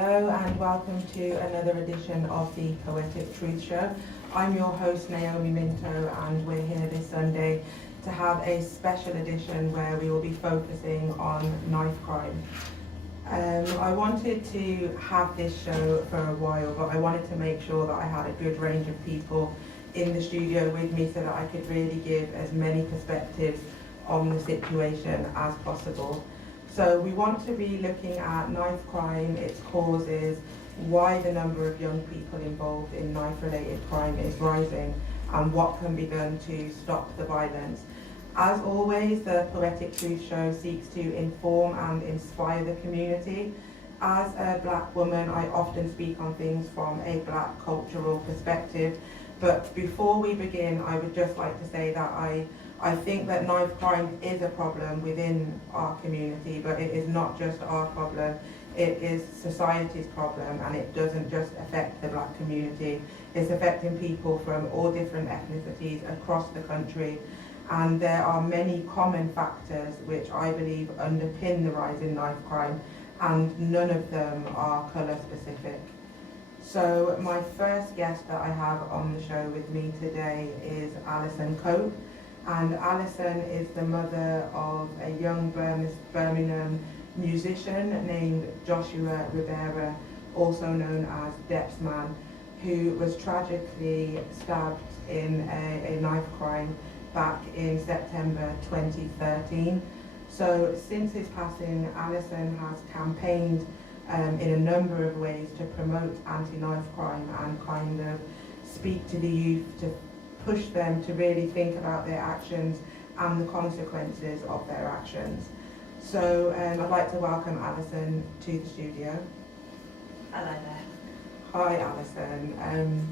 Hello and welcome to another edition of the Poetic Truth Show. I'm your host Naomi Minto and we're here this Sunday to have a special edition where we will be focusing on knife crime. I wanted to have this show for a while, but I wanted to make sure that I had a good range of people in the studio with me so that I could really give as many perspectives on the situation as possible. So we want to be looking at knife crime, its causes, why the number of young people involved in knife-related crime is rising, and what can be done to stop the violence. As always, the Poetic Truth Show seeks to inform and inspire the community. As a black woman, I often speak on things from a black cultural perspective. But before we begin, I would just like to say that I think that knife crime is a problem within our community, but it is not just our problem. It is society's problem, and it doesn't just affect the black community. It's affecting people from all different ethnicities across the country. And there are many common factors which I believe underpin the rise in knife crime, and none of them are colour specific. So my first guest that I have on the show with me today is Alison Cope. And Alison is the mother of a young Birmingham musician named Joshua Rivera, also known as Depsman, who was tragically stabbed in a knife crime back in September 2013. So since his passing, Alison has campaigned in a number of ways to promote anti-knife crime and kind of speak to the youth, to push them to really think about their actions and the consequences of their actions. So I'd like to welcome Alison to the studio. Hello there. Hi Alison.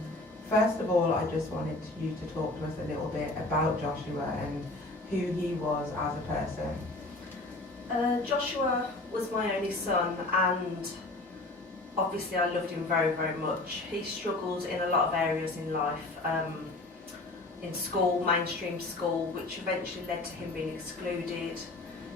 First of all, I just wanted you to talk to us a little bit about Joshua and who he was as a person. Joshua was my only son, and obviously I loved him very, very much. He struggled in a lot of areas in life. In school, mainstream school, which eventually led to him being excluded.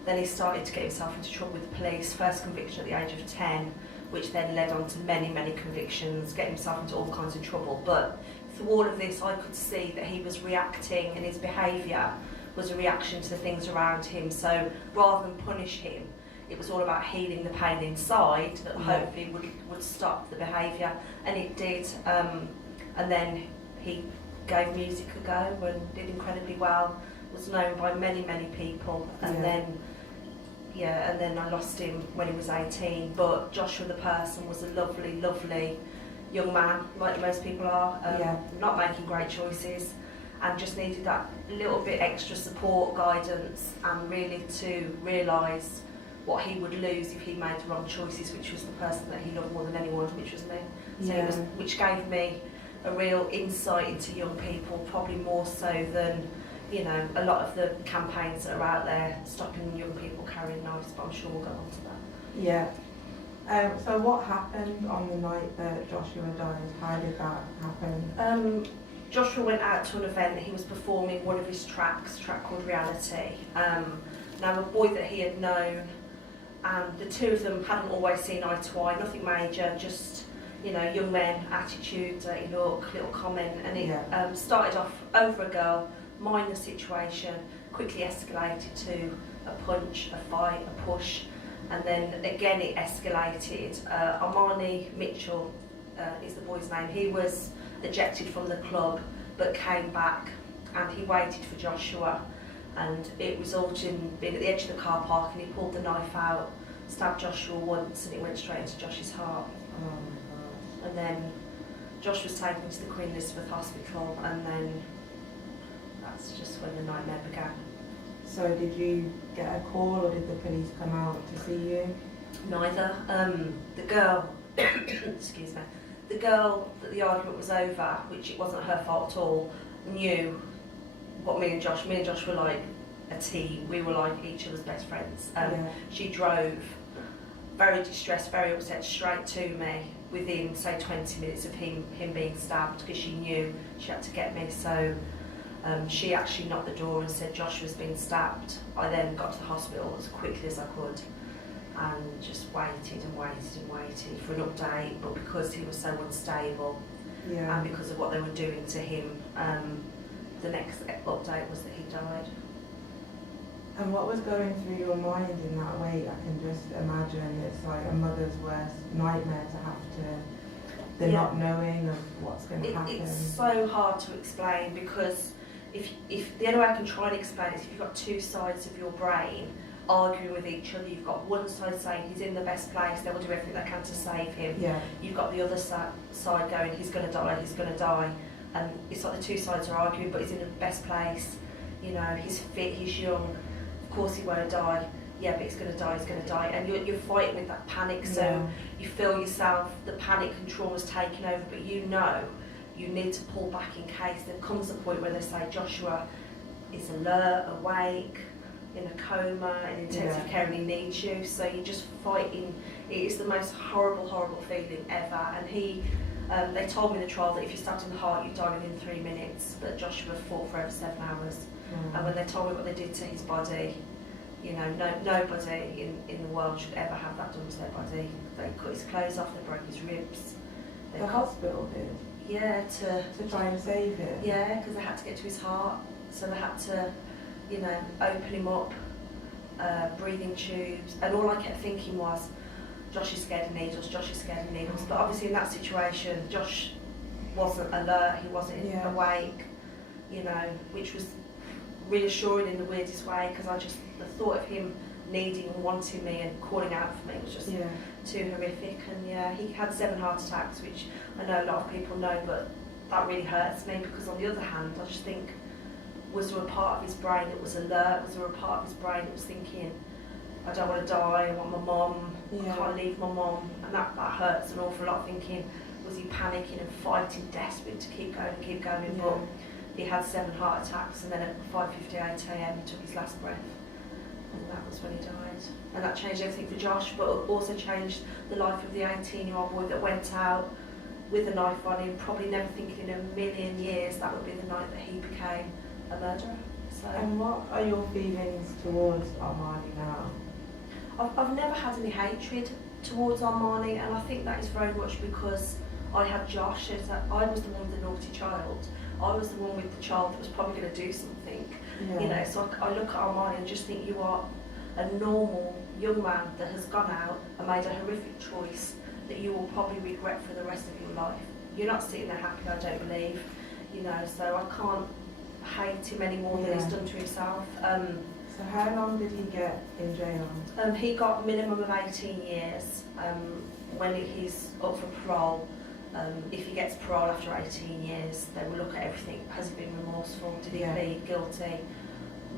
Then he started to get himself into trouble with the police, first conviction at the age of 10, which then led on to many, many convictions, getting himself into all kinds of trouble. But through all of this, I could see that he was reacting, and his behaviour was a reaction to the things around him. So rather than punish him, it was all about healing the pain inside that hopefully would stop the behaviour, and it did. And then he gave music a go and did incredibly well, was known by many, many people, and then I lost him when he was 18. But Joshua the person was a lovely, lovely young man, like most people are, not making great choices, and just needed that little bit extra support, guidance, and really to realise what he would lose if he made the wrong choices, which was the person that he loved more than anyone, which was me. So which gave me a real insight into young people, probably more so than, you know, a lot of the campaigns that are out there stopping young people carrying knives, but I'm sure we'll go on to that. Yeah. So what happened on the night that Joshua died? How did that happen? Joshua went out to an event. He was performing one of his tracks, a track called Reality. Now, a boy that he had known, and the two of them hadn't always seen eye to eye, nothing major, just, you know, young men, attitude, dirty look, little comment, and it started off over a girl, minor situation, quickly escalated to a punch, a fight, a push, and then again it escalated. Armani Mitchell is the boy's name. He was ejected from the club but came back, and he waited for Joshua, and it resulted in being at the edge of the car park, and he pulled the knife out, stabbed Joshua once, and it went straight into Josh's heart. And then Josh was taken to the Queen Elizabeth Hospital, and then that's just when the nightmare began. So did you get a call, or did the police come out to see you? Neither. The girl, excuse me, the girl that the argument was over, which it wasn't her fault at all, knew what me and Josh were like a team. We were like each other's best friends. She drove, very distressed, very upset, straight to me within, say, 20 minutes of him being stabbed, because she knew she had to get me. So she actually knocked the door and said Joshua's been stabbed. I then got to the hospital as quickly as I could. and just waited and waited and waited for an update, but because he was so unstable Yeah. and because of what they were doing to him, the next update was that he died. And what was going through your mind in that wait? I can just imagine it's like a mother's worst nightmare to have to, the Yeah. not knowing of what's going to happen. It's so hard to explain, because if the only way I can try and explain it is if you've got two sides of your brain arguing with each other. You've got one side saying he's in the best place, they will do everything they can to save him. Yeah. You've got the other side going, he's going to die, he's going to die. And it's like the two sides are arguing, but he's in the best place. You know, he's fit, he's young, of course he won't die. Yeah, but he's going to die, he's going to die. And you're fighting with that panic, so Yeah. you feel yourself, the panic and trauma's taking over, but you know you need to pull back in case there comes a point where they say Joshua is alert, awake, in a coma, in intensive care, and he needs you. So you're just fighting. It is the most horrible, horrible feeling ever. And they told me in the trial that if you stabbed in the heart, you'd die within 3 minutes, but Joshua fought for over 7 hours. And when they told me what they did to his body, you know, nobody in the world should ever have that done to their body. They cut his clothes off, they broke his ribs. They The hospital did? Yeah, To try and save him? yeah, because they had to get to his heart. So they had to, you know, open him up, breathing tubes. And all I kept thinking was, Josh is scared of needles, Josh is scared of needles. But obviously in that situation, Josh wasn't alert, he wasn't Yeah. awake, you know, which was reassuring in the weirdest way, because the thought of him needing and wanting me and calling out for me was just Yeah. too horrific. And yeah, he had 7 heart attacks, which I know a lot of people know, but that really hurts me, because on the other hand, I just think, was there a part of his brain that was alert? Was there a part of his brain that was thinking, I don't want to die, I want my mum, Yeah. I can't leave my mum? And that hurts an awful lot, thinking, was he panicking and fighting, desperate to keep going and keep going? But he had 7 heart attacks, and then at 5:58 a.m. he took his last breath. And that was when he died. And that changed everything for Josh, but it also changed the life of the 18-year-old boy that went out with a knife on him, probably never thinking in a million years that would be the night that he became a murderer. So And what are your feelings towards Armani now? I've never had any hatred towards Armani, and I think that is very much because I had Josh. As I was the one with the naughty child. I was the one with the child that was probably going to do something. Yeah. You know, so I look at Armani and just think, you are a normal young man that has gone out and made a horrific choice that you will probably regret for the rest of your life. You're not sitting there happy, I don't believe. You know, so I can't hate him any more than he's done to himself. So how long did he get in jail? He got a minimum of 18 years. When he's up for parole, if he gets parole after 18 years, they will look at everything. Has he been remorseful? Did he plead guilty?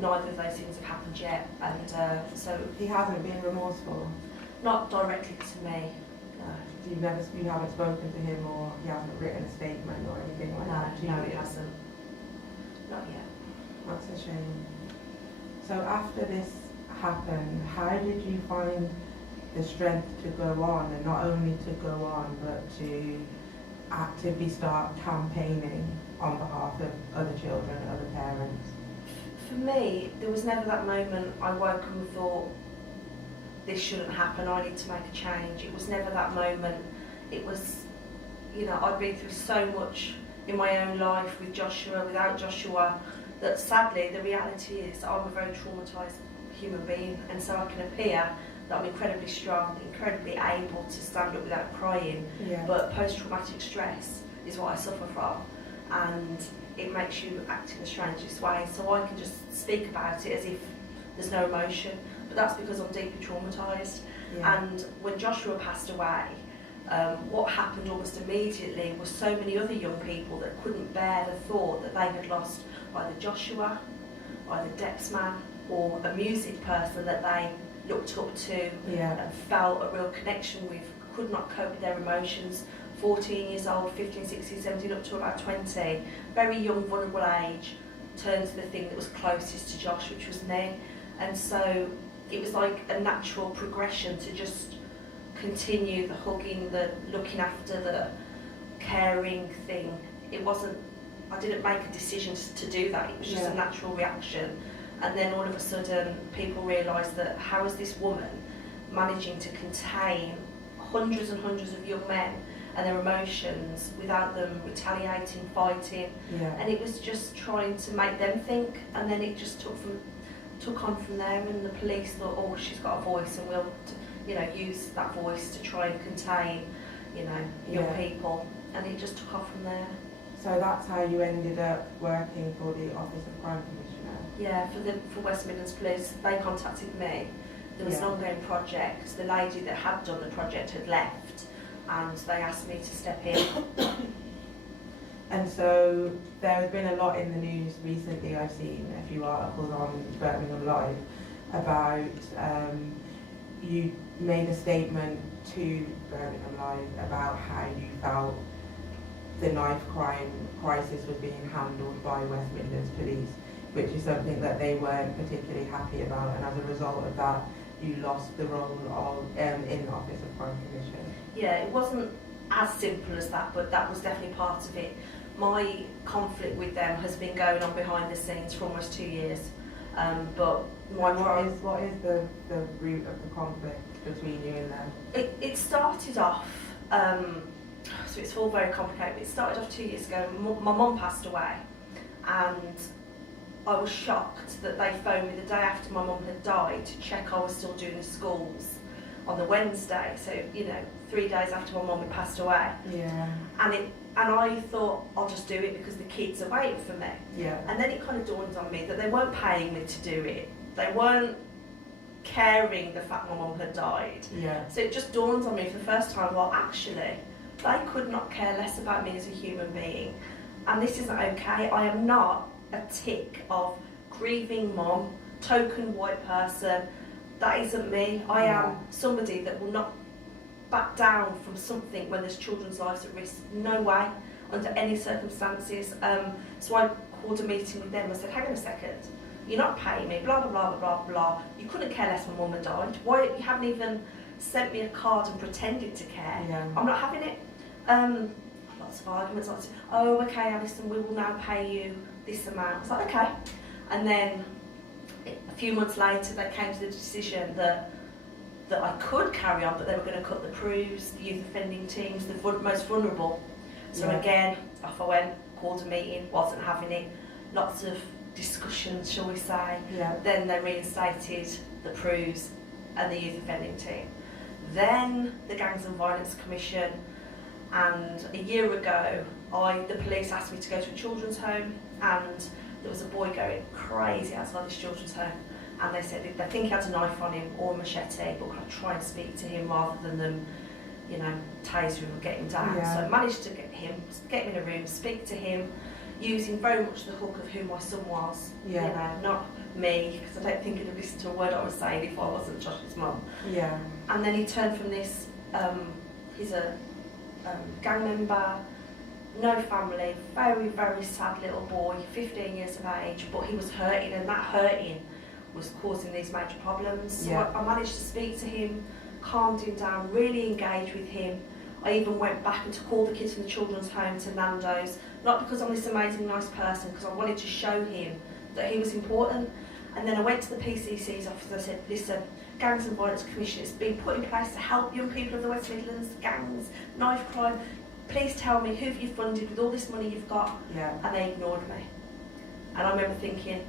Neither of those things have happened yet, and so He hasn't been remorseful? not directly to me. No. You haven't spoken to him, or he hasn't written a statement or anything like that to you? No, he hasn't. Not yet. That's a shame. So after this happened, how did you find the strength to go on, and not only to go on, but to actively start campaigning on behalf of other children, other parents? For me, there was never that moment I woke up and thought, this shouldn't happen, I need to make a change. It was never that moment. It was, you know, I'd been through so much in my own life with Joshua, without Joshua, that sadly the reality is I'm a very traumatised human being, and so I can appear that I'm incredibly strong, incredibly able to stand up without crying, Yeah. but post-traumatic stress is what I suffer from, and it makes you act in the strangest way. So I can just speak about it as if there's no emotion, but that's because I'm deeply traumatised. Yeah. And when Joshua passed away, what happened almost immediately was so many other young people that couldn't bear the thought that they had lost either Joshua, either Depsman, or a music person that they looked up to and felt a real connection with, could not cope with their emotions. 14 years old, 15, 16, 17, up to about 20, very young, vulnerable age, turned to the thing that was closest to Josh, which was me. And so it was like a natural progression to just continue the hugging, the looking after, the caring thing. It wasn't, I didn't make a decision to do that, it was just a natural reaction. And then all of a sudden people realised that how is this woman managing to contain hundreds and hundreds of young men and their emotions without them retaliating, fighting. Yeah. And it was just trying to make them think, and then it just took on from there, and the police thought, oh, she's got a voice, and we'll, use that voice to try and contain, young people, and it just took off from there. So that's how you ended up working for the Office of Crime Commissioner? Yeah, for West Midlands Police, they contacted me. There was an ongoing project. The lady that had done the project had left, and they asked me to step in. And so there has been a lot in the news recently. I've seen a few articles on Birmingham Live about you made a statement to Birmingham Live about how you felt the knife crime crisis was being handled by West Midlands Police, which is something that they weren't particularly happy about, and as a result of that you lost the role of in the Office of Crime Commission. Yeah, it wasn't as simple as that, but that was definitely part of it. My conflict with them has been going on behind the scenes for almost 2 years, but what is the root of the conflict between you and them? It started off, so it's all very complicated. It started off 2 years ago. My mum passed away, and I was shocked that they phoned me the day after my mum had died to check I was still doing the schools on the Wednesday. So 3 days after my mum had passed away. Yeah. And I thought, I'll just do it because the kids are waiting for me. Yeah. And then it kind of dawned on me that they weren't paying me to do it. They weren't caring the fact my mum had died. Yeah. So it just dawned on me for the first time, well, actually, they could not care less about me as a human being. And this isn't okay. I am not a tick of grieving mum, token white person. That isn't me. I am somebody that will not back down from something when there's children's lives at risk. No way, under any circumstances. So I called a meeting with them. I said, hang on a second, you're not paying me, blah, blah, blah, blah, blah. You couldn't care less when mum had died. Why you haven't even sent me a card and pretended to care? Yeah. I'm not having it. Lots of arguments. Lots of, oh, okay, Alison, we will now pay you this amount. I was like, okay. And then a few months later, they came to the decision that I could carry on, but they were going to cut the PRUs, the youth offending teams, the most vulnerable. So again, off I went, called a meeting, wasn't having it. Lots of discussions, shall we say. Yeah. Then they reinstated the PRUs and the youth offending team. Then the Gangs and Violence Commission, and a year ago, the police asked me to go to a children's home, and there was a boy going crazy outside this children's home. And they said they think he had a knife on him or a machete, but could I try and speak to him rather than them, taser him and get him down. Yeah. So I managed to get him in a room, speak to him, using very much the hook of who my son was. Not me, because I don't think he'd have listened to a word I was saying if I wasn't Josh's mum. Yeah. And then he turned from this, he's a gang member, no family, very, very sad little boy, 15 years of age, but he was hurting, and that hurting was causing these major problems. So I managed to speak to him, calmed him down, really engaged with him. I even went back and took all the kids from the children's home to Nando's, not because I'm this amazing nice person, because I wanted to show him that he was important. And then I went to the PCC's office and I said, listen, Gangs and Violence Commission has been put in place to help young people of the West Midlands, gangs, knife crime. Please tell me who have you funded with all this money you've got? Yeah. And they ignored me. And I remember thinking,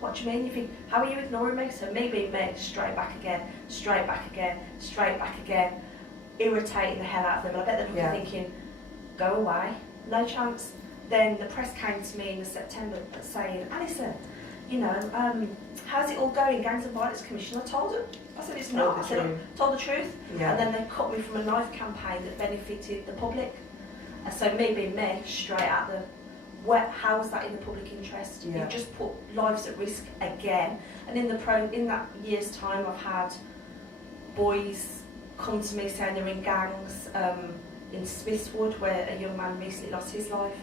what do you mean? You think, how are you ignoring me? So me being me, straight back again, straight back again, straight back again, irritating the hell out of them. And I bet they're probably thinking, go away, no chance. Then the press came to me in September saying, Alison, how's it all going, Gangs and Violence Commission? I told them. I said, it's not. I said, I told the truth. Yeah. And then they cut me from a knife campaign that benefited the public. And so me being me, straight at them. How is that in the public interest? Yeah. You've just put lives at risk again. And in that year's time, I've had boys come to me saying they're in gangs in Smithswood, where a young man recently lost his life.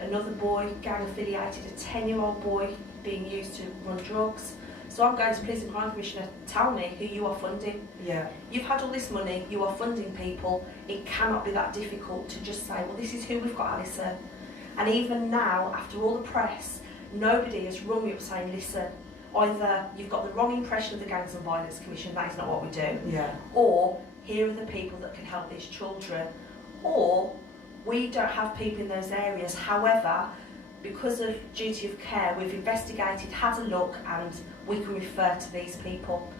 Another boy, gang affiliated, a 10-year-old boy being used to run drugs. So I'm going to Police and Crime Commissioner, tell me who you are funding. Yeah. You've had all this money, you are funding people. It cannot be that difficult to just say, well, this is who we've got, Alison. And even now, after all the press, nobody has rung me up saying, listen, either you've got the wrong impression of the Gangs and Violence Commission, that is not what we do, Yeah. or here are the people that can help these children, or we don't have people in those areas. However, because of duty of care, we've investigated, had a look, and we can refer to these people.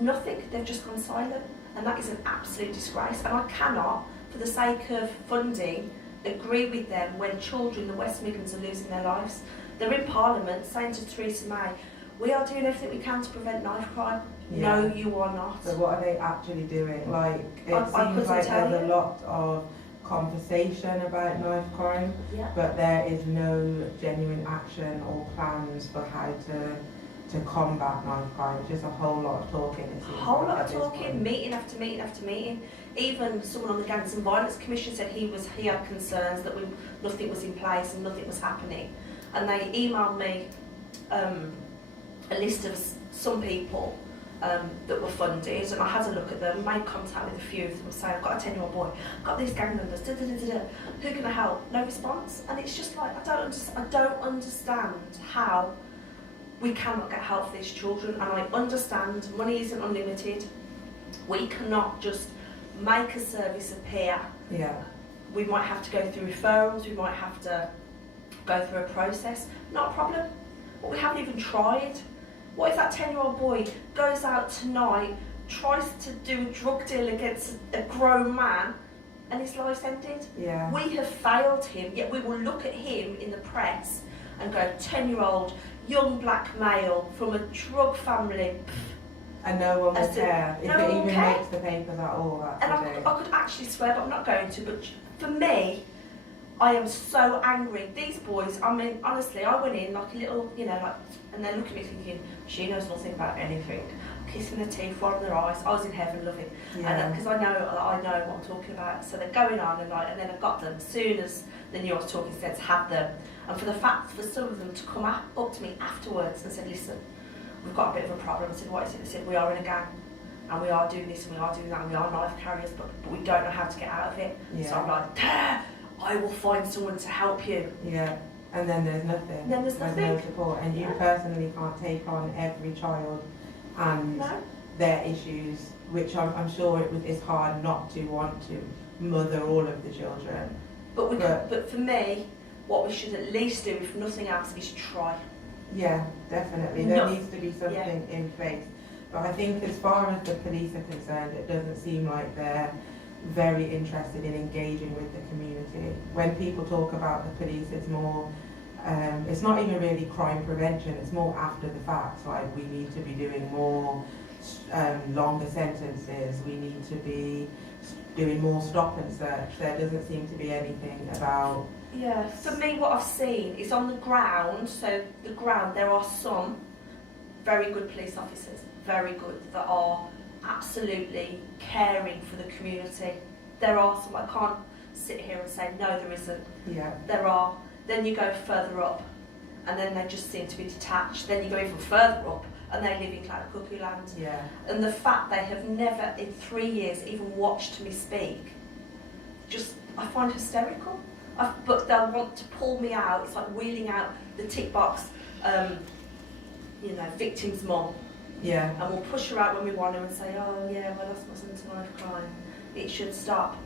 Nothing, they've just gone silent, and that is an absolute disgrace. And I cannot, for the sake of funding, agree with them when children in the West Midlands are losing their lives. They're in Parliament saying to Theresa May, we are doing everything we can to prevent knife crime. Yeah. No, you are not. So what are they actually doing? Like, it I seems couldn't like tell there's a you. lot of conversation about knife crime, Yeah. but there is no genuine action or plans for how to combat knife crime. It's just a whole lot of talking. It A seems whole like lot at of this talking, point. meeting after meeting after meeting. Even someone on the Gangs and Violence Commission said he had concerns that nothing was in place and nothing was happening. And they emailed me a list of some people that were funded, and I had a look at them, made contact with a few of them, saying, I've got a 10-year-old boy, I've got these gang members, who can I help? No response. And it's just like, I don't understand how we cannot get help for these children. And I understand money isn't unlimited. We cannot just make a service appear. Yeah. We might have to go through referrals, we might have to go through a process. Not a problem. But we haven't even tried. What if that 10-year-old boy goes out tonight, tries to do a drug deal against a grown man, and his life's ended? Yeah. We have failed him, yet we will look at him in the press and go, 10-year-old, young black male from a drug family. And no one will As in, care if no it one will even care. makes the papers at all. That's And the thing. I could actually swear, but I'm not going to. But for me, I am so angry. These boys, I mean, honestly, I went in like a little, and they're looking at me thinking, she knows nothing about anything. Kissing their teeth, rolling their eyes. I was in heaven loving. Yeah. And because I know what I'm talking about. So they're going on and then I got them as soon as they knew I was talking sense, had them. And for some of them to come up to me afterwards and said, listen, we've got a bit of a problem. I said, what is it? They said, we are in a gang and we are doing this and we are doing that and we are knife carriers, but we don't know how to get out of it. Yeah. So I'm like, I will find someone to help you. Yeah. And then there's nothing. Then there's no nothing. support. And you No. personally can't take on every child and No. their issues, which I'm sure it's hard not to want to mother all of the children. But for me, what we should at least do, if nothing else, is try. Yeah, definitely. No. There needs to be something in place. But I think as far as the police are concerned, it doesn't seem like they're very interested in engaging with the community. When people talk about the police, it's more, it's not even really crime prevention, it's more after the fact. Like, we need to be doing more longer sentences, we need to be doing more stop and search. There doesn't seem to be anything about... Yeah, for me what I've seen is on the ground, so the ground, there are some very good police officers, very good, that are absolutely caring for the community. There are some, I can't sit here and say no there isn't. Yeah. There are, then you go further up and then they just seem to be detached. Then you go even further up and they live in Cloud Cuckoo Land. Yeah. And the fact they have never in 3 years even watched me speak, just, I find hysterical. But they'll want to pull me out. It's like wheeling out the tick box, victim's mum. Yeah. And we'll push her out when we want her and say, oh yeah, well that's my son's a knife crime. It should stop.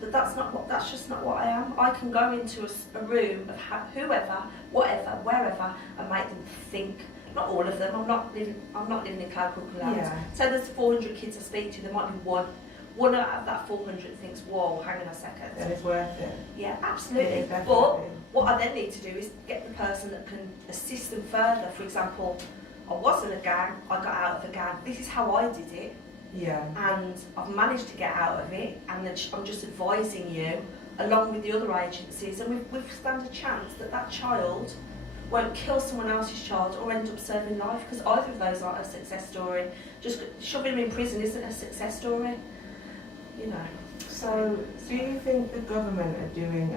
But that's just not what I am. I can go into a room of whoever, whatever, wherever, and make them think. Not all of them. I'm not living in Cloud Cuckoo Land. Yeah. So there's 400 kids I speak to. There might be one. One out of that 400 thinks, whoa, hang on a second. And it's worth it. Yeah, It absolutely. is But definitely. what I then need to do is get the person that can assist them further. For example, I was in a gang, I got out of a gang. This is how I did it, Yeah. and I've managed to get out of it, and then I'm just advising you, along with the other agencies, and we've stand a chance that child won't kill someone else's child or end up serving life, because either of those aren't a success story. Just shoving them in prison isn't a success story, So, do you think the government are doing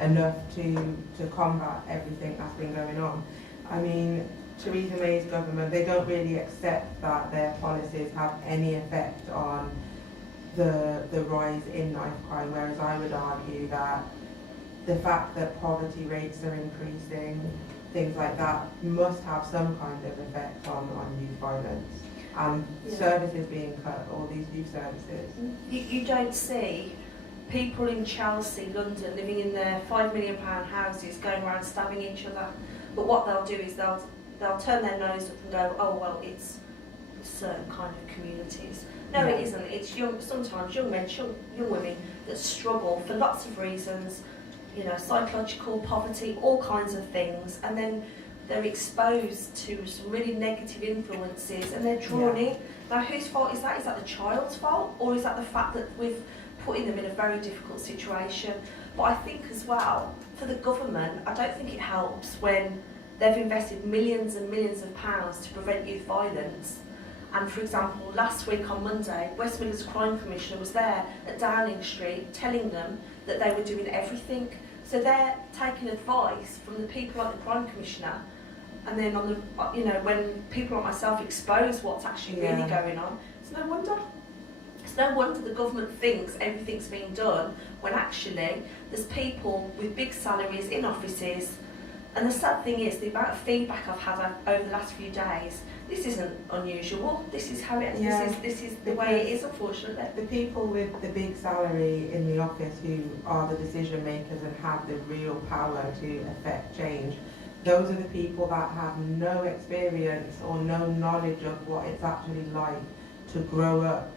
enough to combat everything that's been going on? I mean, Theresa May's government, they don't really accept that their policies have any effect on the rise in knife crime, whereas I would argue that the fact that poverty rates are increasing, things like that must have some kind of effect on youth violence. And Yeah. services being cut, all these youth services. You don't see people in Chelsea, London, living in their £5 million houses going around stabbing each other. But what they'll do is they'll turn their nose up and go, oh well, it's certain kind of communities. No, Yeah. it isn't. It's sometimes young men, young women that struggle for lots of reasons, you know, psychological, poverty, all kinds of things, and then they're exposed to some really negative influences and they're drawn in. Now, whose fault is that? Is that the child's fault, or is that the fact that we've putting them in a very difficult situation? But I think as well, for the government, I don't think it helps when they've invested millions and millions of pounds to prevent youth violence. And for example, last week on Monday, West Midlands Crime Commissioner was there at Downing Street telling them that they were doing everything. So they're taking advice from the people like the Crime Commissioner, and then on the, you know, when people like myself expose what's actually really going on, it's no wonder. It's no wonder the government thinks everything's being done when actually there's people with big salaries in offices. And the sad thing is, the amount of feedback I've had over the last few days, this isn't unusual. This is how it is. Yeah. This is the way it is, unfortunately. The people with the big salary in the office who are the decision makers and have the real power to affect change, those are the people that have no experience or no knowledge of what it's actually like to grow up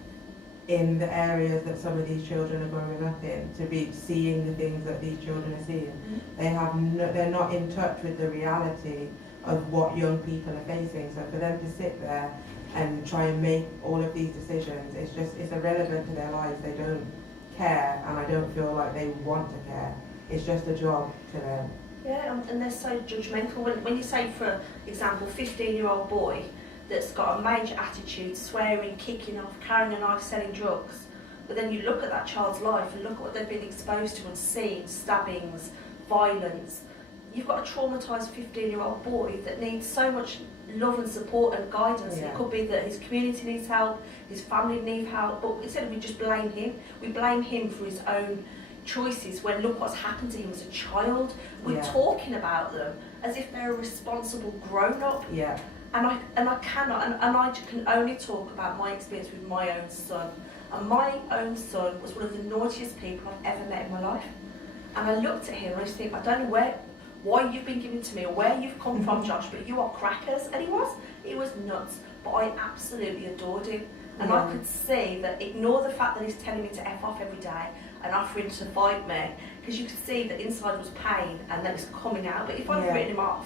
in the areas that some of these children are growing up in, to be seeing the things that these children are seeing. They're not in touch with the reality of what young people are facing. So for them to sit there and try and make all of these decisions, it's irrelevant to their lives. They don't care, and I don't feel like they want to care. It's just a job to them. Yeah, and they're so judgmental. When you say, for example, 15-year-old boy that's got a major attitude, swearing, kicking off, carrying a knife, selling drugs, but then you look at that child's life and look at what they've been exposed to and seen, stabbings, violence. You've got a traumatised 15-year-old boy that needs so much love and support and guidance. Yeah. It could be that his community needs help, his family needs help, but instead we just blame him. We blame him for his own choices when look what's happened to him as a child. We're talking about them as if they're a responsible grown-up. Yeah. And I cannot, and I can only talk about my experience with my own son. And my own son was one of the naughtiest people I've ever met in my life. And I looked at him and I just think, I don't know why you've been given to me or where you've come from, Josh, but you are crackers. And he was nuts. But I absolutely adored him. And I could see that, ignore the fact that he's telling me to F off every day and offering to fight me, because you could see that inside was pain and that was coming out. But if I'd have written him off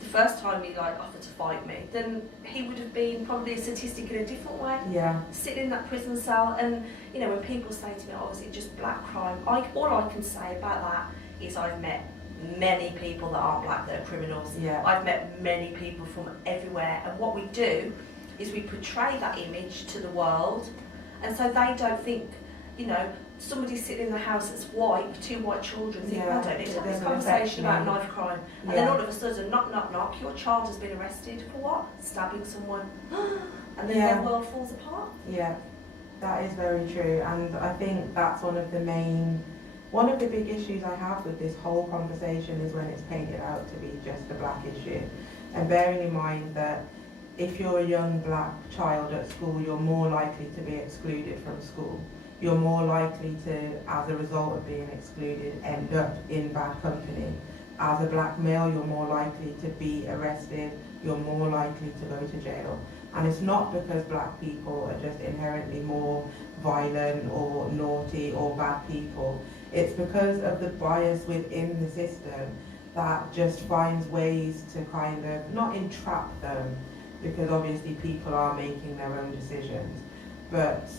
the first time he offered to fight me, then he would have been probably a statistic in a different way. Yeah. Sitting in that prison cell, and you know, when people say to me, "Oh, is it just black crime?" All I can say about that is I've met many people that aren't black that are criminals. Yeah. I've met many people from everywhere, and what we do is we portray that image to the world, and so they don't think, you know, somebody sitting in the house that's white with two white children, think, I don't need to have this conversation about knife crime. And then all of a sudden, knock, your child has been arrested for what? Stabbing someone. And then their world falls apart. Yeah, that is very true. And I think that's one of the big issues I have with this whole conversation is when it's painted out to be just a black issue. And bearing in mind that if you're a young black child at school, you're more likely to be excluded from school. You're more likely to, as a result of being excluded, end up in bad company. As a black male, you're more likely to be arrested, you're more likely to go to jail. And it's not because black people are just inherently more violent or naughty or bad people. It's because of the bias within the system that just finds ways to kind of, not entrap them, because obviously people are making their own decisions, but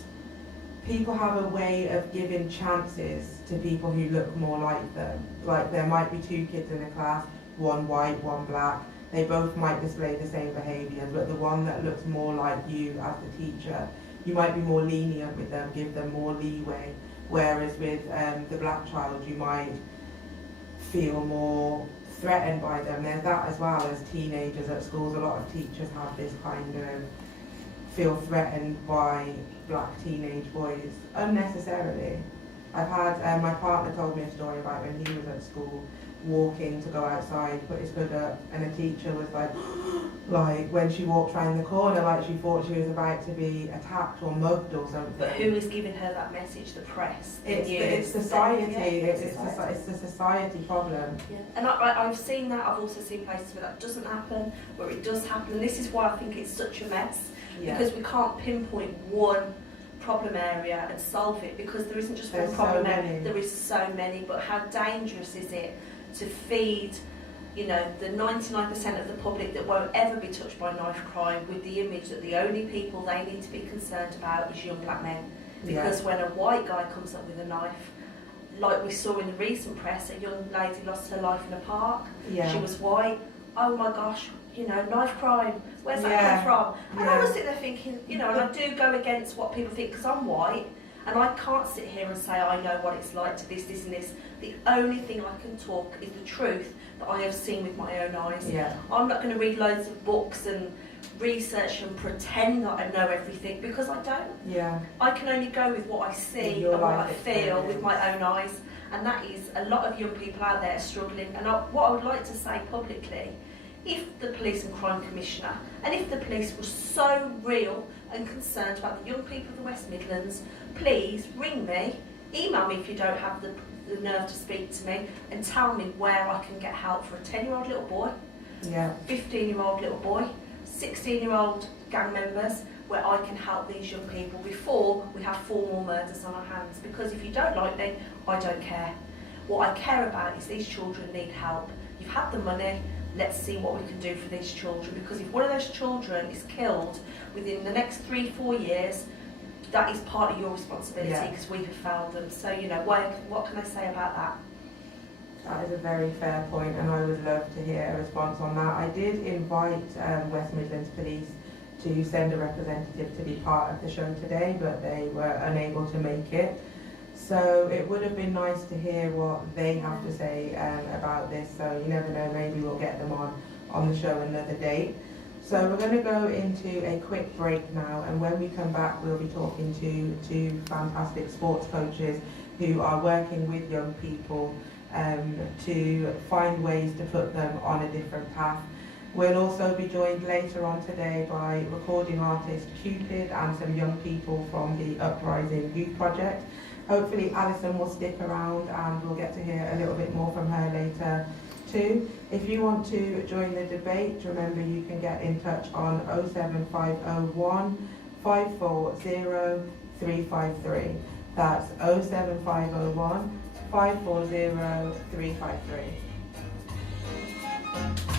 people have a way of giving chances to people who look more like them. Like there might be two kids in a class, one white, one black. They both might display the same behaviours, but the one that looks more like you as the teacher, you might be more lenient with them, give them more leeway. Whereas with the black child, you might feel more threatened by them. There's that as well as teenagers at schools. A lot of teachers have this kind of feel threatened by black teenage boys unnecessarily. I've had, my partner told me a story about when he was at school, walking to go outside, put his hood up, and a teacher was like when she walked round the corner, like she thought she was about to be attacked or mugged or something. But who is giving her that message? The press, the news, It's society. Yeah, It's a society problem. Yeah. And I've seen that. I've also seen places where that doesn't happen, where it does happen. And this is why I think it's such a mess, because we can't pinpoint one problem area and solve it, because there isn't just one problem area. There is so many. But how dangerous is it to feed, you know, the 99% of the public that won't ever be touched by knife crime with the image that the only people they need to be concerned about is young black men? Because when a white guy comes up with a knife, like we saw in the recent press, a young lady lost her life in a park. She was white. Oh my gosh, you know, knife crime. Where's that come from? And I was sitting there thinking, you know, and I do go against what people think because I'm white, and I can't sit here and say I know what it's like to this, this and this. The only thing I can talk is the truth that I have seen with my own eyes. I'm not going to read loads of books and research and pretend that I know everything, because I don't. I can only go with what I see and what I feel with my own eyes, and that is a lot of young people out there struggling. And what I would like to say publicly, if the Police and Crime Commissioner and if the police were so real and concerned about the young people of the West Midlands, please ring me, email me if you don't have the nerve to speak to me, and tell me where I can get help for a 10-year-old little boy, 15-year-old little boy, 16-year-old gang members, where I can help these young people before we have 4 more murders on our hands. Because if you don't like me, I don't care. What I care about is these children need help. You've had the money, let's see what we can do for these children, because if one of those children is killed within the next 3-4 years, that is part of your responsibility, because we have failed them. So, you know, what can I say about that? That is a very fair point, and I would love to hear a response on that. I did invite West Midlands Police to send a representative to be part of the show today, but they were unable to make it. So it would have been nice to hear what they have to say about this. So you never know, maybe we'll get them on the show another date. So we're going to go into a quick break now, and when we come back we'll be talking to 2 fantastic sports coaches who are working with young people to find ways to put them on a different path. We'll also be joined later on today by recording artist Cupid and some young people from the Uprising Youth Project. Hopefully Alison will stick around and we'll get to hear a little bit more from her later too. If you want to join the debate, remember you can get in touch on 07501 540 353. That's 07501 540 353.